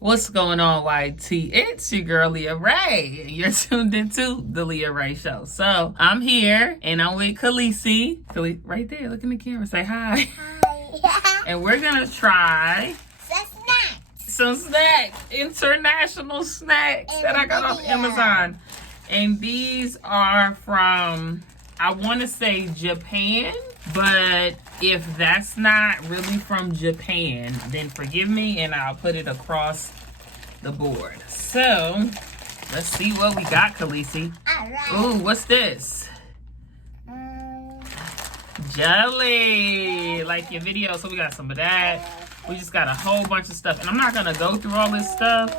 What's going on, YT? It's your girl, LeaRae. You're tuned into The LeaRae Show. So, I'm here, and I'm with Khaleesi. Right there, look in the camera, say hi. Hi. And we're gonna try some snacks, international snacks that I got off Amazon. And these are from, I want to say Japan, but if that's not really from Japan, then forgive me and I'll put it across the board. So, let's see what we got, Khaleesi. Alright. Ooh, what's this? Jelly, like your video. So we got some of that. We just got a whole bunch of stuff. And I'm not going to go through all this stuff.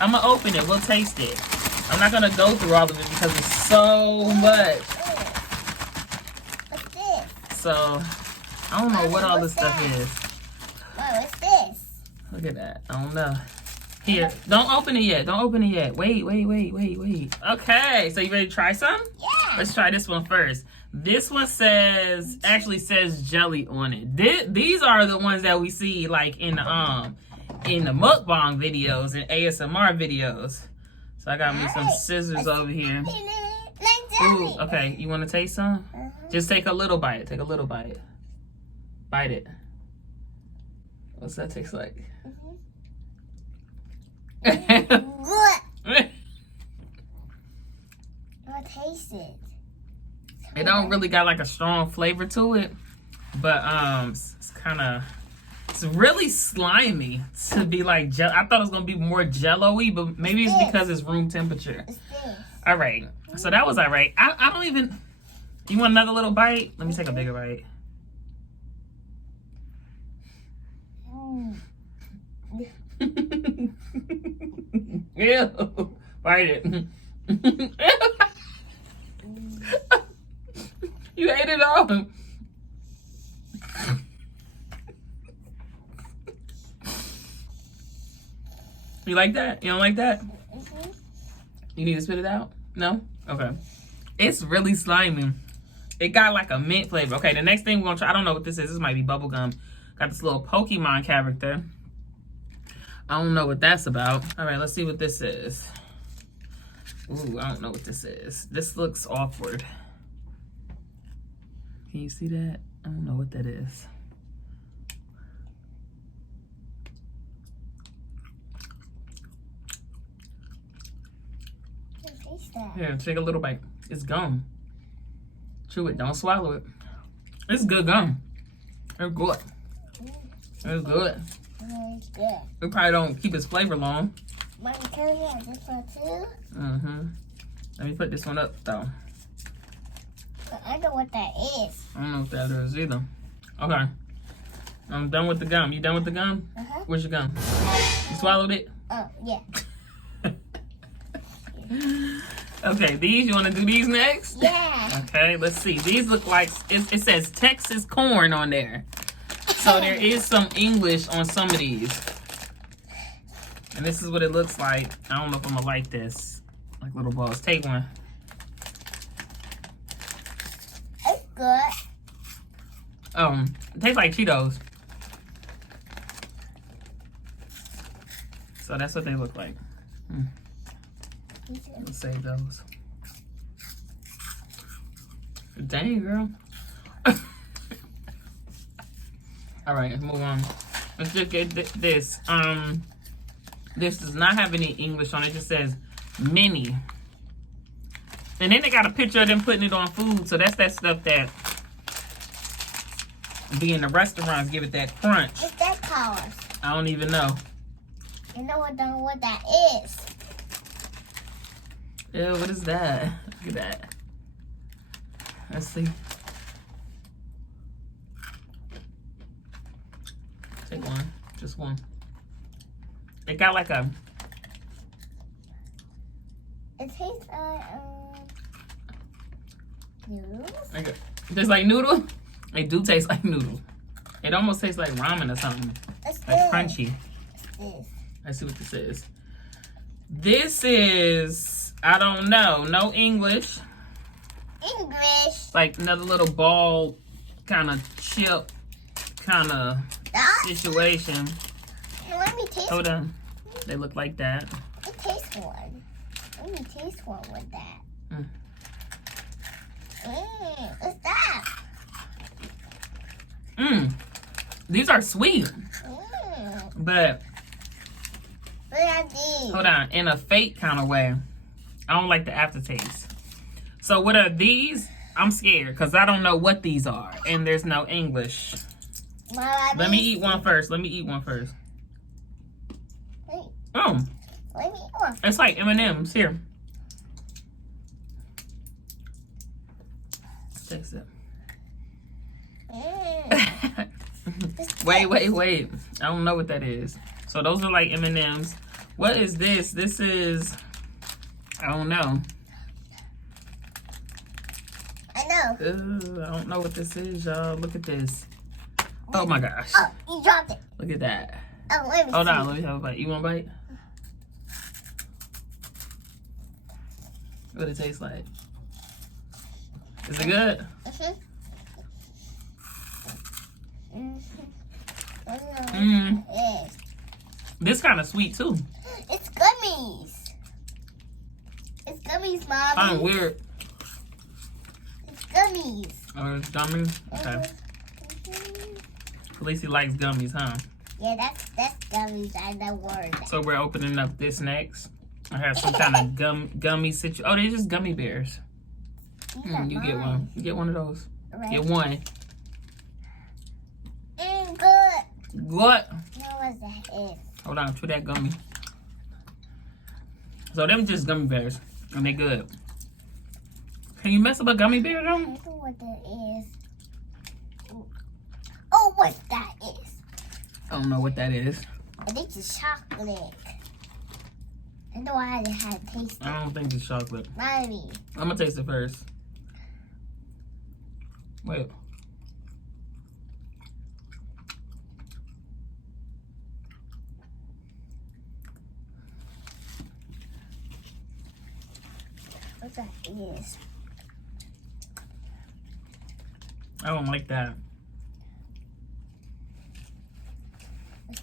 I'm going to open it. We'll taste it. I'm not going to go through all of it because it's so much. What's this? So, I don't know what all this stuff is. What's this? Look at that. I don't know. Here, don't open it yet. Don't open it yet. Wait. Okay, so you ready to try some? Yeah. Let's try this one first. This one actually says jelly on it. These are the ones that we see like in the mukbang videos and ASMR videos. So I got me some scissors over here. Ooh, okay. You want to taste some? Just take a little bite. Take a little bite. Bite it. What's that taste like? Good. I'll taste it. It don't really got like a strong flavor to it, but it's kind of, it's really slimy to be like gel. I thought it was gonna be more jello-y, but maybe it's because it's room temperature. All right, so that was all right. I don't even. You want another little bite? Let me take a bigger bite. Ew. Bite it. You ate it all. You like that? You don't like that? You need to spit it out? No? Okay. It's really slimy. It got like a mint flavor. Okay, the next thing we're gonna try, I don't know what this is. This might be bubblegum. Got this little Pokemon character. I don't know what that's about. All right, let's see what this is. Ooh, I don't know what this is. This looks awkward. Can you see that? I don't know what that is. Taste that. Here, take a little bite. It's gum. Chew it. Don't swallow it. It's good gum. It's good. It's good. It's good. It probably don't keep its flavor long. Want to tell you this one too? Let me put this one up though. But I know what that is. I don't know what that is either. Okay. I'm done with the gum. You done with the gum? Where's your gum? You swallowed it? Oh, yeah. Okay, these, you want to do these next? Yeah. Okay, let's see. These look like, it says Texas corn on there. So there is some English on some of these. And this is what it looks like. I don't know if I'm going to like this. Like little balls. Take one. It's good. It tastes like Cheetos. So that's what they look like. Let's save those. Dang, girl. All right, let's move on. Let's just get this. This does not have any English on it. It just says mini. And then they got a picture of them putting it on food. So that's that stuff that be in the restaurants, give it that crunch. What's that called? I don't even know. You know what that is? Yeah, what is that? Look at that. Let's see. Take one. Just one. It got like a... It tastes like noodles. Okay. It tastes like noodle? It do taste like noodle. It almost tastes like ramen or something. It's like good. crunchy. What's this? Let's see what this is. This is, I don't know, no English. English. Like another little ball kind of chip kind of situation. Let me taste. Hold on. They look like that. Let me taste one. Let me taste one with that. What's that? These are sweet. But What are these? hold on, in a fake kind of way. I don't like the aftertaste. So what are these? I'm scared because I don't know what these are, and there's no English. Let me eat one first. Let me eat one first. Wait. Oh, Let me eat one. it's like M&M's. Here. Taste it. Wait. I don't know what that is. So those are like M&M's. What is this? This is, I don't know. I know. I don't know what this is, y'all. Look at this. Oh my gosh. Oh, you dropped it. Look at that. Oh, let me Hold see. on, let me have a bite. You want a bite? What it tastes like? Is it good? I don't know what it is. This kind of sweet too. It's gummies. It's gummies, Mommy. Kind of weird. It's gummies. Oh, it's gummies? Okay. Felicia likes gummies, huh? Yeah, that's gummies. I know word. So we're opening up this next. I have some kind of gummy situation. Oh, they're just gummy bears. You get one. You get one of those. Right. Get one. Good. What? You know what that is. Hold on, try that gummy. So them just gummy bears, and they good. Can you mess up a gummy bear though? I don't know what that is. Oh, what that is. I don't know what that is. I think it's chocolate. I know I had taste it. I don't think it's chocolate. Mommy. I'm gonna taste it first. Wait. What that is. I don't like that.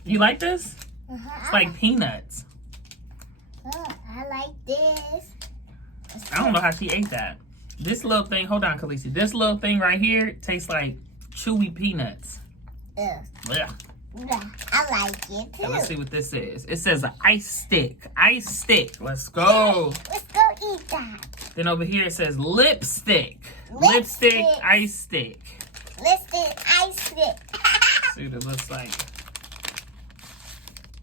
You like this? It's like peanuts. Oh, I like this. I don't know how she ate that. This little thing, hold on, Khaleesi. This little thing right here tastes like chewy peanuts. Yeah. Yeah. I like it too. Okay, let's see what this is. It says an ice stick. Ice stick. Let's go. Let's go eat that. Then over here it says lipstick. Lipstick. Lipstick, ice stick. Lipstick, ice stick. See what it looks like.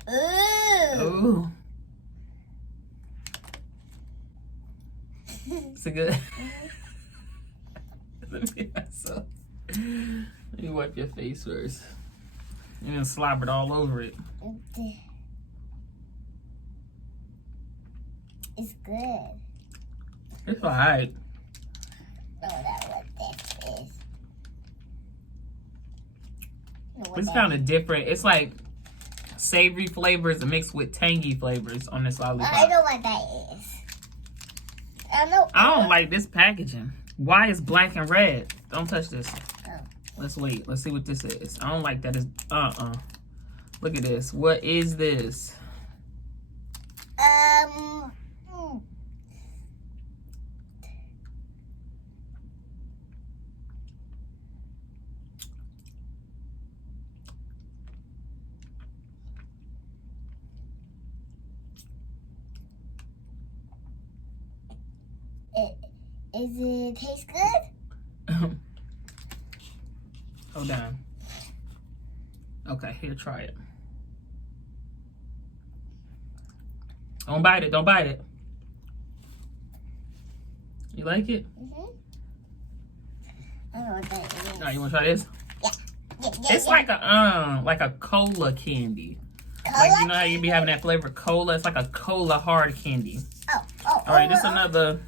Ooh. Ooh. Is it good? Let me wipe your face first. You're gonna slobber it all over it. It's good. It's alright. I don't know what this is. It's kind of different. It's like savory flavors mixed with tangy flavors on this lollipop. I know what that is. I don't like this packaging. Why is black and red? Don't touch this. Oh. Let's wait. Let's see what this is. I don't like that. It's Look at this. What is this? Is it taste good? Hold on. Okay, here, try it. Don't bite it. Don't bite it. You like it? I don't know what that is. All right, you want to try this? Yeah, It's like a cola candy. Cola Like, you know how you be having that flavor cola? It's like a cola hard candy. All right, this is another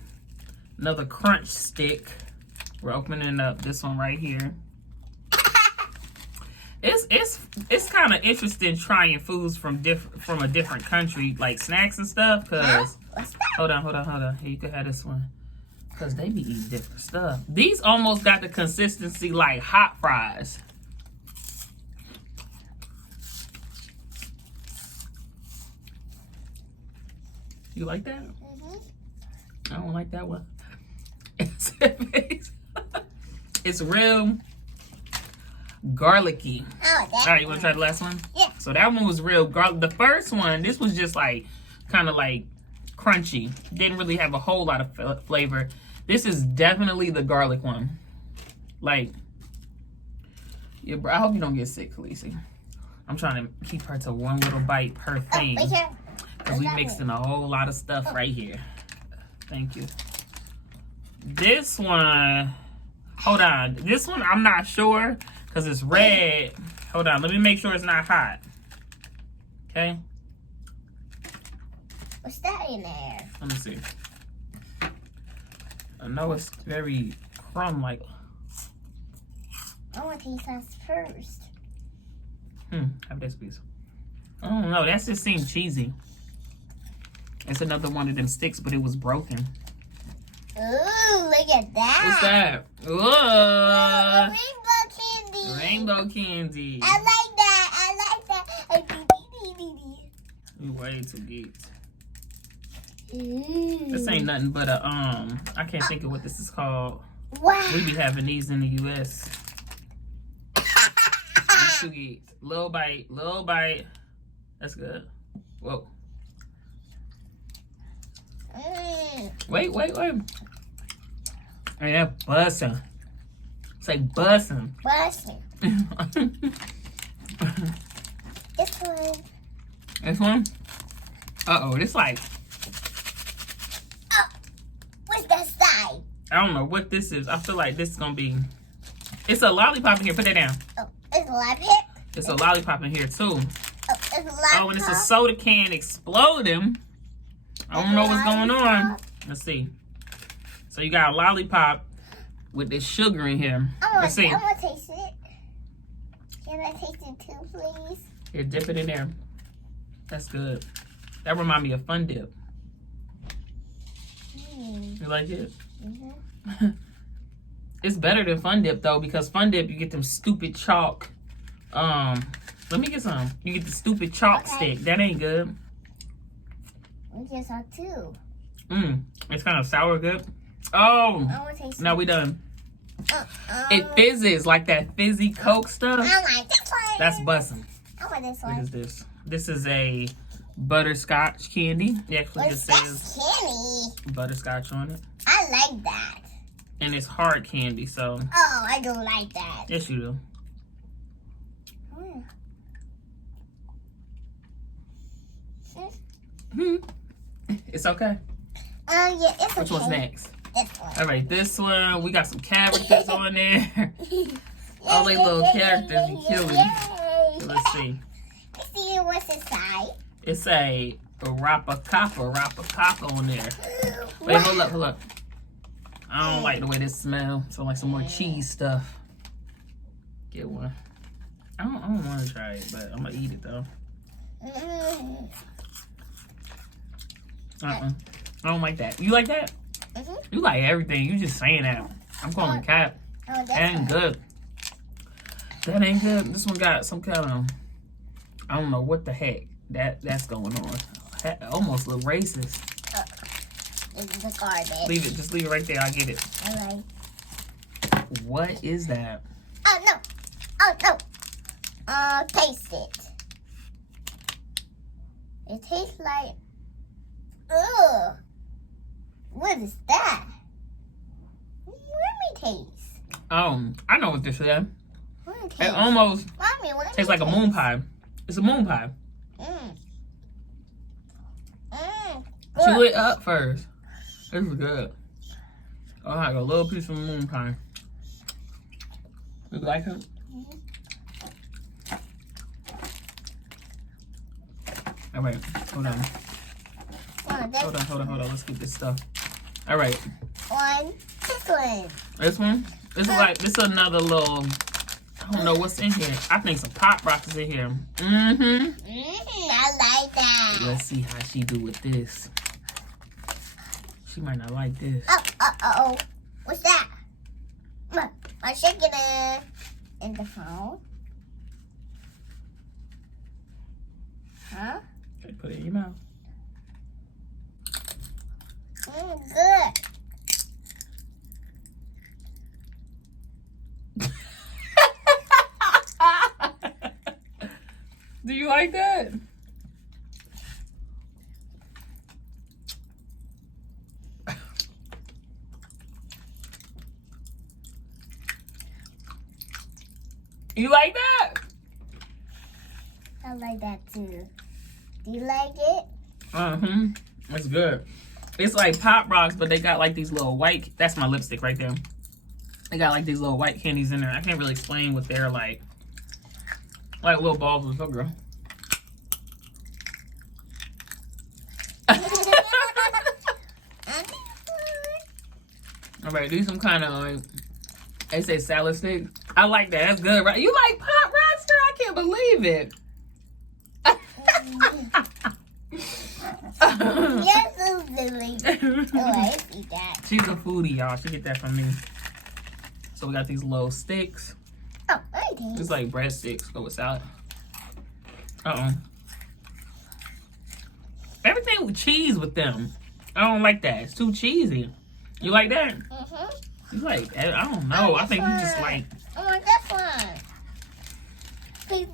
crunch stick. We're opening up this one right here. It's kind of interesting trying foods from a different country, like snacks and stuff. Cause hold on. Here, you can have this one. Cause they be eating different stuff. These almost got the consistency like hot fries. You like that? I don't like that one. It's real garlicky. Oh, All right, you want to try the last one? Yeah. So that one was real garlic. The first one, this was just like kind of like crunchy. Didn't really have a whole lot of flavor. This is definitely the garlic one. Like, yeah, bro, I hope you don't get sick, Khaleesi. I'm trying to keep her to one little bite per thing. Because we mixing a whole lot of stuff right here. Thank you. This one, hold on. This one, I'm not sure because it's red. Hold on. Let me make sure it's not hot. Okay. What's that in there? Let me see. I know it's very crumb-like. I want to taste that first. Have this piece. I don't know. That just seemed cheesy. It's another one of them sticks, but it was broken. Ooh, look at that. What's that? Oh, Ooh, rainbow candy. rainbow candy. I like that. I like that. You way too geeked. Ooh. This ain't nothing but a I can't think of what this is called. Wow. We be having these in the US. Too geeked. Little bite, little bite. That's good. Whoa. Wait. Ain't that bussin'? It's like bussin'. Busting. This one. This one? Uh-oh, this like... Oh, what's that side? I don't know what this is. I feel like this is gonna be... It's a lollipop in here. Put that down. Oh, it's a lollipop. It's a lollipop in here, too. Oh, it's a lollipop. Oh, and it's a soda can exploding. I don't know what's going on. Let's see. So you got a lollipop with this sugar in here. Let's see. I want to taste it. Can I taste it too, please? Here, dip it in there. That's good. That remind me of Fun Dip. You like it? Mm-hmm. It's better than Fun Dip though, because Fun Dip you get them stupid chalk. Let me get some. You get the stupid chalk stick. That ain't good. We just saw two. It's kind of sour good. Oh, I want to taste no, we done. It fizzes like that fizzy Coke stuff. I like this one. That's bussin'. I want this What one. is this? This is a butterscotch candy. It actually just says candy? butterscotch on it. I like that. And it's hard candy, so. Oh, I don't like that. Yes, you do. It's okay. Yeah, it's okay. Which one's next? This one. All right, this one. We got some characters on there. All they little characters be killing. So let's see. Let's see what's inside. It's a rappa on there. Wait, hold up. I don't like the way this smells. So like some more cheese stuff. Get one. I don't want to try it, but I'm gonna eat it though. I don't like that. You like that? You like everything. You just saying that. I'm calling it cap. Oh, That ain't good. That ain't good. This one got some kind of, I don't know what the heck that's going on. That almost look racist. It's the garbage. Leave it. Just leave it right there. I get it. Alright. What is that? Oh no. Taste it. It tastes like. Ugh. What is that? Let me taste. I know what this is. Let me taste. It almost Mommy, let me tastes like a moon pie. It's a moon pie. Chew it up first. This is good. Oh, I got a little piece of moon pie. You like it? All right, hold on. Hold on. Let's get this stuff. All right. This one. This one? This is another little, I don't know what's in here. I think some Pop Rocks is in here. I like that. Let's see how she do with this. She might not like this. Oh. What's that? I'm shaking it in the phone. Huh? Okay, put it in your mouth. Good. Do you like that? You like that? I like that too. Do you like it? It's good. It's like Pop Rocks, but they got like these little white. That's my lipstick right there. They got like these little white candies in there. I can't really explain what they're like. Like little balls of sugar. All right, these some kind of like, they say salad stick. I like that. That's good, right? You like Pop Rocks, girl? I can't believe it. Yes, Lily. Oh, I see that. She's a foodie, y'all. She get that from me. So we got these little sticks. Oh, okay. Just like breadsticks. Go with salad. Everything with cheese with them. I don't like that. It's too cheesy. You like that? You like, I don't know. I think you just like. I want this one. Please.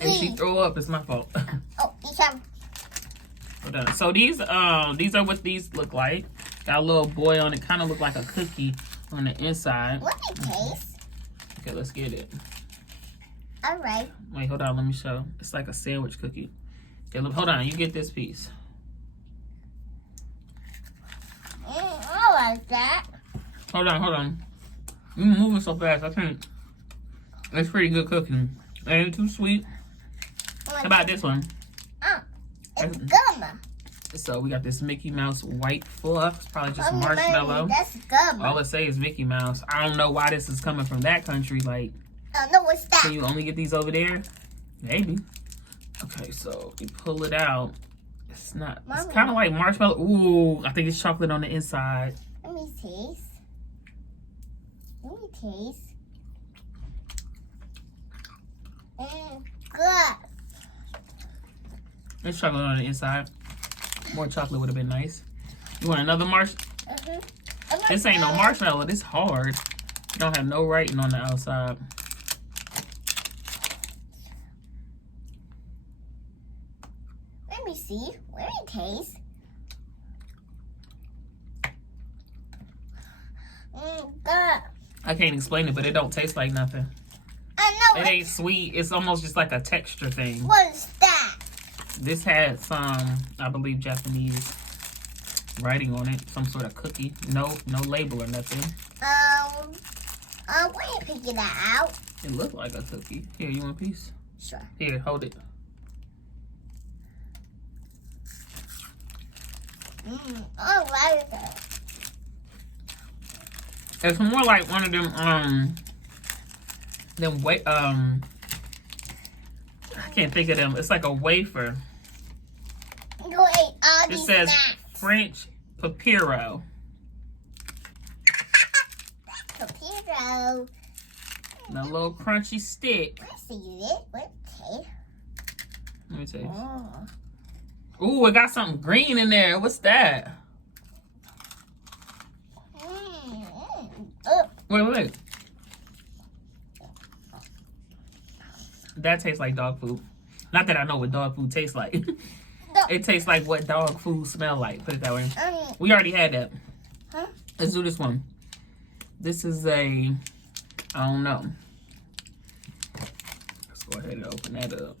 If she throw up, it's my fault. Oh, each time. Hold on. So these are what these look like. Got a little boy on it. Kind of look like a cookie on the inside. Let me taste. Okay, let's get it. All right. Wait, hold on. Let me show. It's like a sandwich cookie. Okay, look, hold on. You get this piece. I like that. Hold on. You're moving so fast. I can't. It's pretty good cooking. Ain't too sweet. How about this one? It's gum. So we got this Mickey Mouse white fluff. It's probably just marshmallow. That's gum. All it say is Mickey Mouse. I don't know why this is coming from that country. Like, No, what's that? can you only get these over there? Maybe. Okay, so you pull it out. It's not. It's kind of like marshmallow. Ooh, I think it's chocolate on the inside. Let me taste. Good. It's chocolate on the inside. More chocolate would have been nice. You want another This ain't no marshmallow. This hard. It don't have no writing on the outside. Let me see. Let me taste. Good. I can't explain it, but it don't taste like nothing. I know. It ain't sweet. It's almost just like a texture thing. What's that? This had some, I believe, Japanese writing on it. Some sort of cookie. No label or nothing. Where you picking that out? It looked like a cookie. Here, you want a piece? Sure. Here, hold it. I like it. It's more like one of them I can't think of them. It's like a wafer. You ate all It these says snacks. French Papiro. Papiro. And a little crunchy stick. I see it. What taste? Let me taste. Oh. Ooh, it got something green in there. What's that? Wait. That tastes like dog food. Not that I know what dog food tastes like. It tastes like what dog food smell like. Put it that way. We already had that. Huh? Let's do this one. This is I don't know. Let's go ahead and open that up.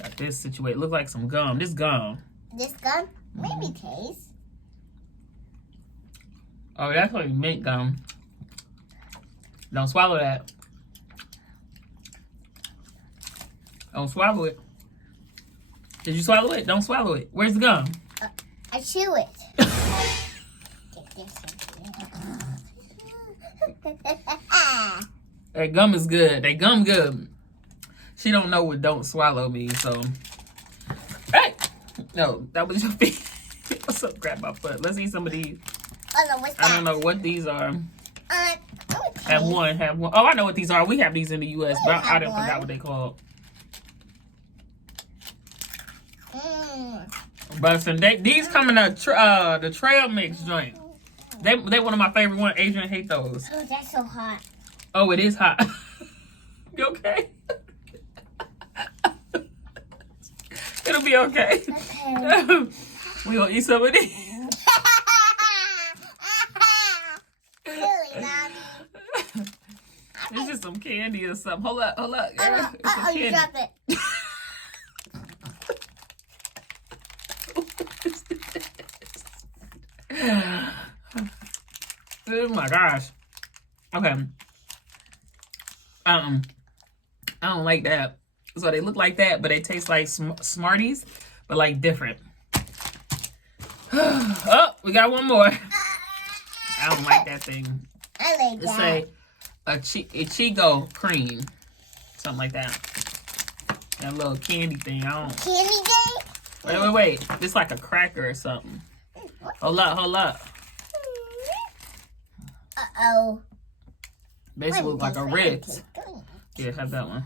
Got this situated. Look like some gum. This gum. This gum? Maybe taste. Oh, that's like mint gum. Don't swallow that. Don't swallow it. Did you swallow it? Don't swallow it. Where's the gum? I chew it. That gum is good. That gum good. She don't know what don't swallow means, so. Hey! No, that was your feet. What's up? Grab my foot. Let's eat some of these. Oh, no, what's that? I don't know what these are. Okay. Have one. Oh, I know what these are. We have these in the U.S., but I didn't one. forgot what they called. But these come in the trail mix joint. They one of my favorite ones. Adrian hate those. Oh, that's so hot. Oh, it is hot. You okay? It'll be okay. Okay. We gonna eat some of these. Really, Mommy? It's just some candy or something. Hold up. Oh, Candy. you dropped it. Oh my gosh. Okay. I don't like that. So they look like that, but they taste like Smarties, but like different. Oh, we got one more. I don't like that thing. I like Let's that. say a Chico cream. Something like that. That little candy thing. I don't. Candy game? Wait. It's like a cracker or something. Hold up. Uh-oh. Basically look like a Ritz. Here, have that one.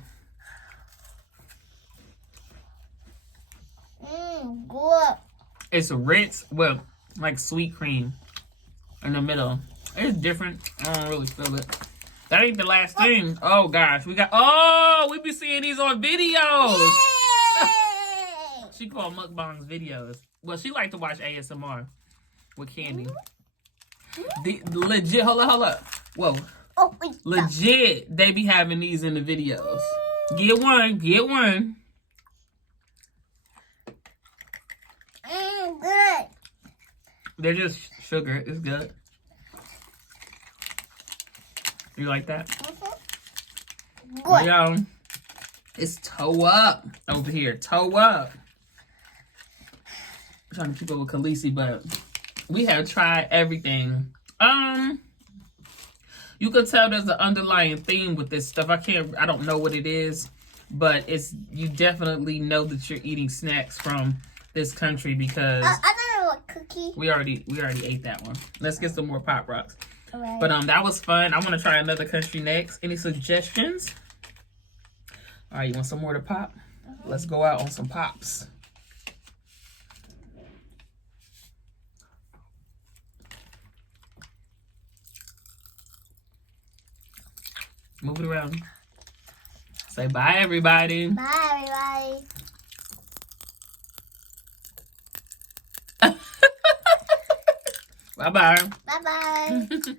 Good. It's a Ritz with like sweet cream in the middle. It's different. I don't really feel it. That ain't the last thing. Oh gosh, we be seeing these on videos. Yay! She called mukbangs videos. Well, she like to watch ASMR with candy. The legit, hold up. Whoa. Oh, wait. Legit, they be having these in the videos. Get one. Good. They're just sugar. It's good. You like that? Good. Yeah. It's toe up over here. Toe up. I'm trying to keep up with Khaleesi, but we have tried everything. You could tell there's an underlying theme with this stuff. I don't know what it is, but you definitely know that you're eating snacks from this country because I don't know what cookie. we already ate that one. Let's get some more Pop Rocks. Right. But that was fun. I want to try another country next. Any suggestions? All right, you want some more to pop? Let's go out on some pops. Move it around. Say bye, everybody. Bye, everybody. Bye-bye. Bye-bye.